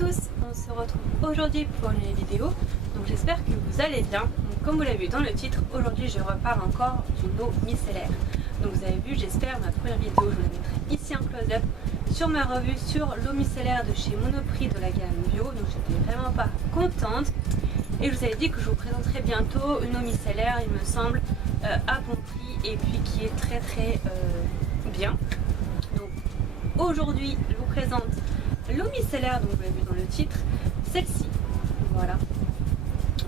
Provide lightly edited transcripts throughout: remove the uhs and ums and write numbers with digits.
tous, on se retrouve aujourd'hui pour une vidéo, donc j'espère que vous allez bien. Donc, comme vous l'avez vu dans le titre, aujourd'hui je repars encore d'une eau micellaire. Donc vous avez vu, j'espère, ma première vidéo, je vous la mettrai ici en close-up sur ma revue sur l'eau micellaire de chez Monoprix de la gamme bio, donc j'étais vraiment pas contente. Et je vous avais dit que je vous présenterai bientôt une eau micellaire, il me semble, à bon prix et puis qui est très bien. Donc aujourd'hui je vous présente l'eau micellaire, donc vous l'avez vu dans le titre, celle-ci, voilà.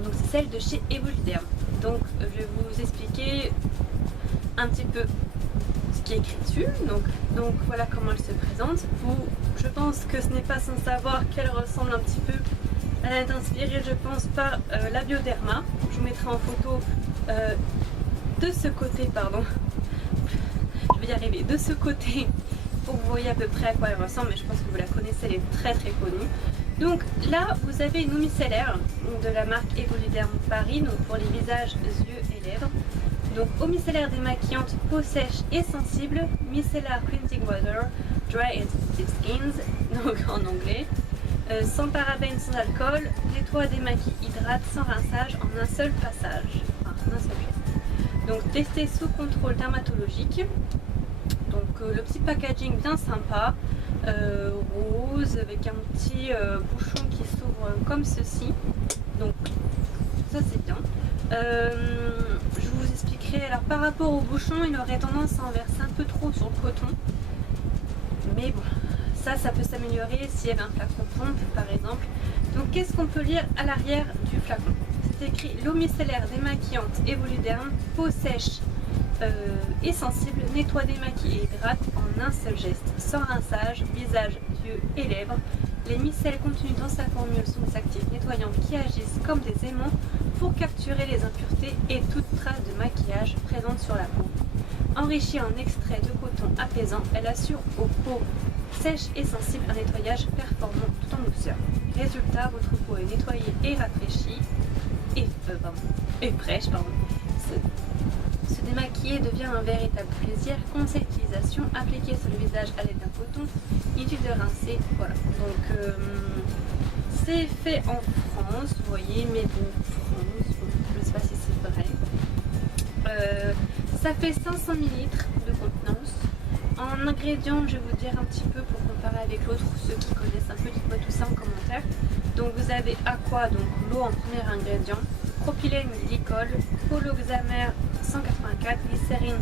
Donc c'est celle de chez Evoliderm. Donc je vais vous expliquer un petit peu ce qui est écrit dessus. Donc voilà comment elle se présente. Je pense que ce n'est pas sans savoir qu'elle ressemble un petit peu. Elle est inspirée, je pense, par la Bioderma. Je vous mettrai en photo de ce côté, pardon. Je vais y arriver, de ce côté, pour que vous voyez à peu près à quoi elle ressemble, mais je pense que vous la connaissez, elle est très connue. Donc là, vous avez une eau micellaire de la marque Evoliderm Paris, donc pour les visages, yeux et lèvres. Donc eau micellaire démaquillante, peau sèche et sensible, micellar cleansing water, dry and sensitive skins, donc en anglais. Sans parabènes, sans alcool, nettoie, démaquille, hydrate, sans rinçage, en un seul passage, enfin en un seul geste. Donc testé sous contrôle dermatologique. Donc le petit packaging bien sympa, rose avec un petit bouchon qui s'ouvre comme ceci. Donc ça c'est bien. Je vous expliquerai. Alors par rapport au bouchon, il aurait tendance à en verser un peu trop sur le coton. Mais bon, ça peut s'améliorer s'il y avait un flacon pompe par exemple. Donc qu'est-ce qu'on peut lire à l'arrière du flacon? C'est écrit l'eau micellaire démaquillante Evoliderm, peau sèche et sensible, nettoie, démaquille et hydrate en un seul geste, sans rinçage, visage, yeux et lèvres. Les micelles contenues dans sa formule sont des actifs nettoyants qui agissent comme des aimants pour capturer les impuretés et toute trace de maquillage présente sur la peau. Enrichie en extrait de coton apaisant, elle assure aux peaux sèches et sensibles un nettoyage performant tout en douceur. Résultat, votre peau est nettoyée et rafraîchie et fraîche. Se démaquiller devient un véritable plaisir. Conseil d'utilisation, appliquer sur le visage à l'aide d'un coton, inutile de rincer. Voilà, donc c'est fait en France, vous voyez, mais de France, je ne sais pas si c'est vrai. Ça fait 500 ml de contenance. En ingrédients, je vais vous dire un petit peu pour comparer avec l'autre, ceux qui connaissent un peu, dites-moi tout ça en commentaire. Donc vous avez aqua, donc l'eau en premier ingrédient, propylène glycol, holoxamer 184, glycérine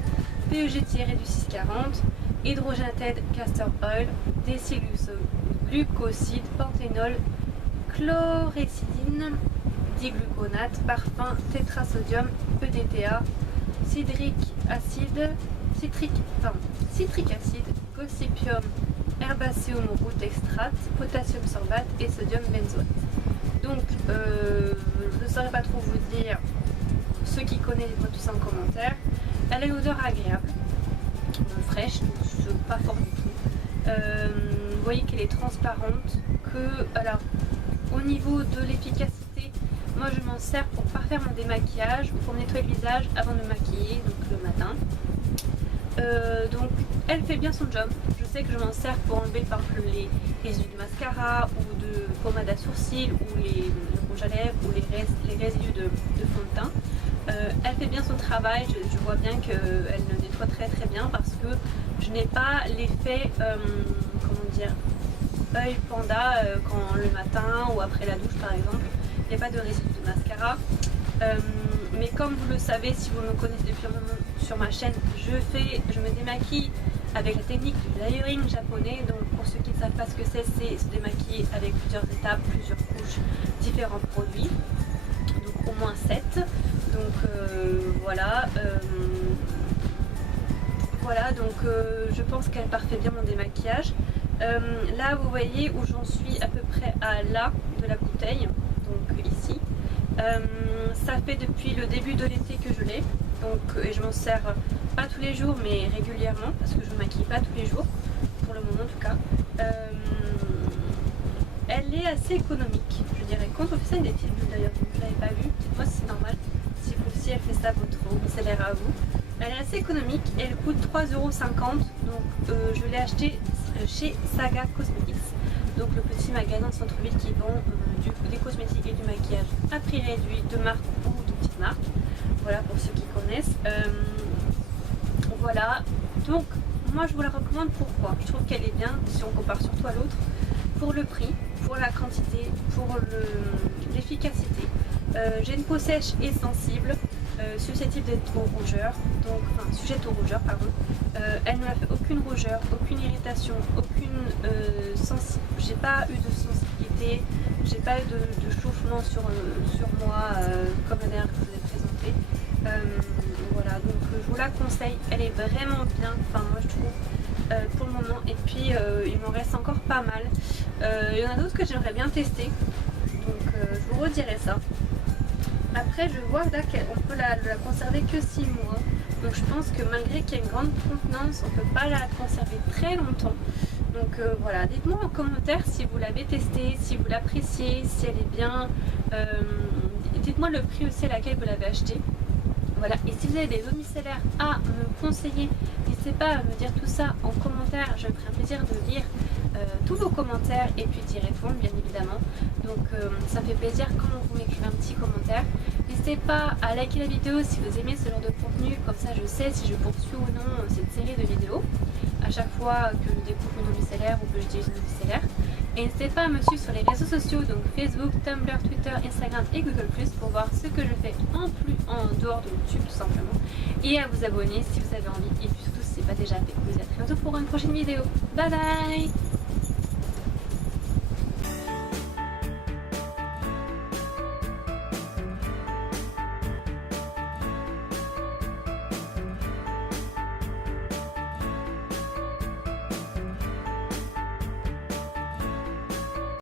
PEG-du 640, hydrogène castor oil, déciglucoside, panthénol, chlorhexidine, digluconate, parfum, tétrasodium, EDTA, citrique acide, gossypium herbaceum root extract, potassium sorbate et sodium benzoate. Donc je ne saurais pas trop vous dire, ceux qui connaissent, dites-moi tout ça en commentaire. Elle a une odeur agréable, fraîche, donc pas fort du tout. Vous voyez qu'elle est transparente, alors au niveau de l'efficacité, moi je m'en sers pour parfaire mon démaquillage ou pour me nettoyer le visage avant de me maquiller, donc le matin. Donc elle fait bien son job. Je sais que je m'en sers pour enlever par exemple les résidus de mascara ou de pommade à sourcils ou le rouge à lèvres ou les résidus de fond de teint. Elle fait bien son travail, je vois bien qu'elle le nettoie très bien parce que je n'ai pas l'effet comment dire, œil panda quand le matin ou après la douche par exemple. Il n'y a pas de résidus de mascara. Mais comme vous le savez, si vous me connaissez depuis un moment sur ma chaîne, je me démaquille avec la technique du layering japonais. Donc pour ceux qui ne savent pas ce que c'est se démaquiller avec plusieurs étapes, plusieurs couches, différents produits. Donc au moins 7. Donc voilà. Voilà, donc je pense qu'elle parfait bien mon démaquillage. Là vous voyez où j'en suis à peu près à là de la bouteille, donc ici. Ça fait depuis le début de l'été que je l'ai, donc et je m'en sers pas tous les jours mais régulièrement parce que je ne maquille pas tous les jours, pour le moment en tout cas. Elle est assez économique, je dirais. Quand on fait ça, il y a des petites bulles d'ailleurs, je ne l'avais pas vu, dites-moi si c'est normal, si vous aussi elle fait ça votre eau micellaire à vous. Elle est assez économique et elle coûte 3,50 €, donc je l'ai acheté chez Saga Cosmetics. donc le petit magasin de centre-ville qui vend des cosmétiques et du maquillage à prix réduit de marque ou de petites marques. Voilà pour ceux qui connaissent. Voilà, donc moi je vous la recommande. Pourquoi? Je trouve qu'elle est bien si on compare surtout à l'autre, pour le prix, pour la quantité, pour l'efficacité. J'ai une peau sèche et sensible, susceptible d'être au rougeur, donc enfin sujette aux rougeurs, pardon. Elle ne m'a fait aucune rougeur, aucune irritation, aucune j'ai pas eu de sensibilité, j'ai pas eu de chauffement sur moi comme la dernière que je vous ai présentée. Voilà, donc je vous la conseille, elle est vraiment bien, enfin moi je trouve pour le moment, et puis il m'en reste encore pas mal. Il y en a d'autres que j'aimerais bien tester, donc je vous redirai ça. Après je vois là qu'on peut la conserver que 6 mois, donc je pense que malgré qu'il y ait une grande contenance, on peut pas la conserver très longtemps. Donc voilà, dites-moi en commentaire si vous l'avez testée, si vous l'appréciez, si elle est bien. Dites-moi le prix aussi à laquelle vous l'avez achetée. Voilà, et si vous avez des eaux micellaires à me conseiller, n'hésitez pas à me dire tout ça en commentaire. Je me ferai un plaisir de lire tous vos commentaires et puis d'y répondre bien évidemment. Donc ça me fait plaisir quand vous m'écrivez un petit commentaire. N'hésitez pas à liker la vidéo si vous aimez ce genre de contenu, comme ça je sais si je poursuis ou non cette série de vidéos à chaque fois que je découvre une eau micellaire ou que j'utilise une eau micellaire. Et n'hésitez pas à me suivre sur les réseaux sociaux, donc Facebook, Tumblr, Twitter, Instagram et Google+, pour voir ce que je fais en dehors de YouTube tout simplement. Et à vous abonner si vous avez envie, et puis surtout si ce n'est pas déjà fait. Je vous dis à très bientôt pour une prochaine vidéo. Bye bye.